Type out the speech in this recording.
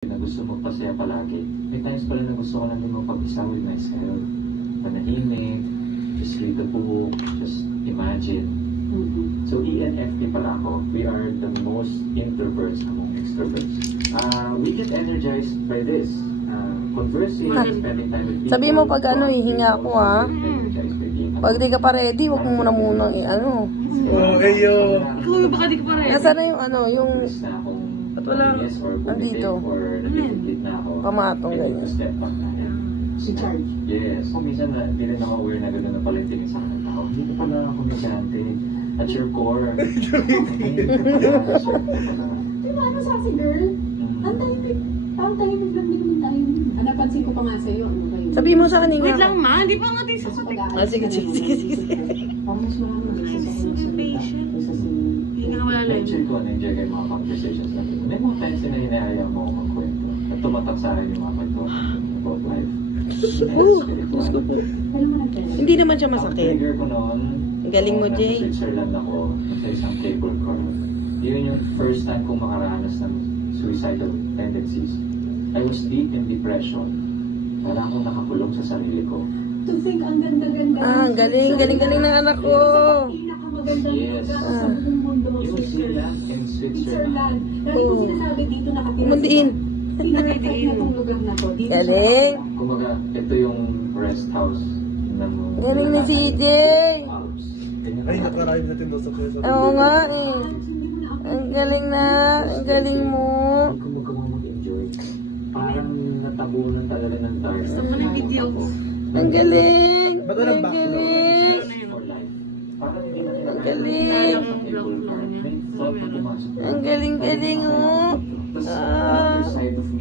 na gusto magpasaya palagi. May times pala na gusto ko lang din mapag-isa with myself. Panahimik, just read the book, just imagine. So ENFP pala ako. We are the most introverts among extroverts. We get energized by this. Conversing, spending time with people. Sabi mo pag ano, hihinga ako ha. Pag di ka pa ready, huwag mo muna ano. Okay, yo. Ikaw, baka di ka pa ready. Nasaan na yung ano, yung At wala. andito. Pamatong ganyan. Si Charge. Yes. Kung minsan na, hindi rin ako aware na gano'n na pala yung tingin sa akin ng tao. Hindi ko pala komedyante. At your core. Di ba ano sa si girl? Ang tahimik. Parang tahimik lang din naman tayo. Napansin ko pa nga sa'yo. Ano kayo? Sabi mo sa kanina. Wait lang ma, di pa nga din sa sabi. Sige. Parang so patient. Hindi nga wala lang. Nature ko, na-enjoy kayo mga conversations natin. May mga times na hinahayaan mo ako magkwento. At tumatak sa akin yung mga kwento about life. Gusto po. Hindi naman siya masakit. Trigger ko noon. Ang galing mo, Jay. Switzerland ako sa isang cable car. Yun yung first time kong makaranas ng suicidal tendencies. I was deep in depression. Wala akong nakakulong sa sarili ko. To think ang ganda-ganda. Ang galing ng anak ko. Pinakamagandang Yes. lugar sa buong mundo. You will see that in Switzerland. Lagi ko sinasabi dito nakatira. Mundiin. Pinakaitin itong lugar na to. Dito Galing. Kumaga, ito yung rest house ng Galing ni CJ. Alps. Ay, nakarayim natin mo sa kesa. Oo nga eh. Ang galing na. Ang galing mo. Hindi ko magawa mag-enjoy. Parang natabunan talaga ng dark. Gusto mo ng video? Ang galing. Ba't walang Ang background? galing. For life. Parang hindi na kinakaya. Galing. May thought na pumasok. Ang galing oh. Tapos, another side of me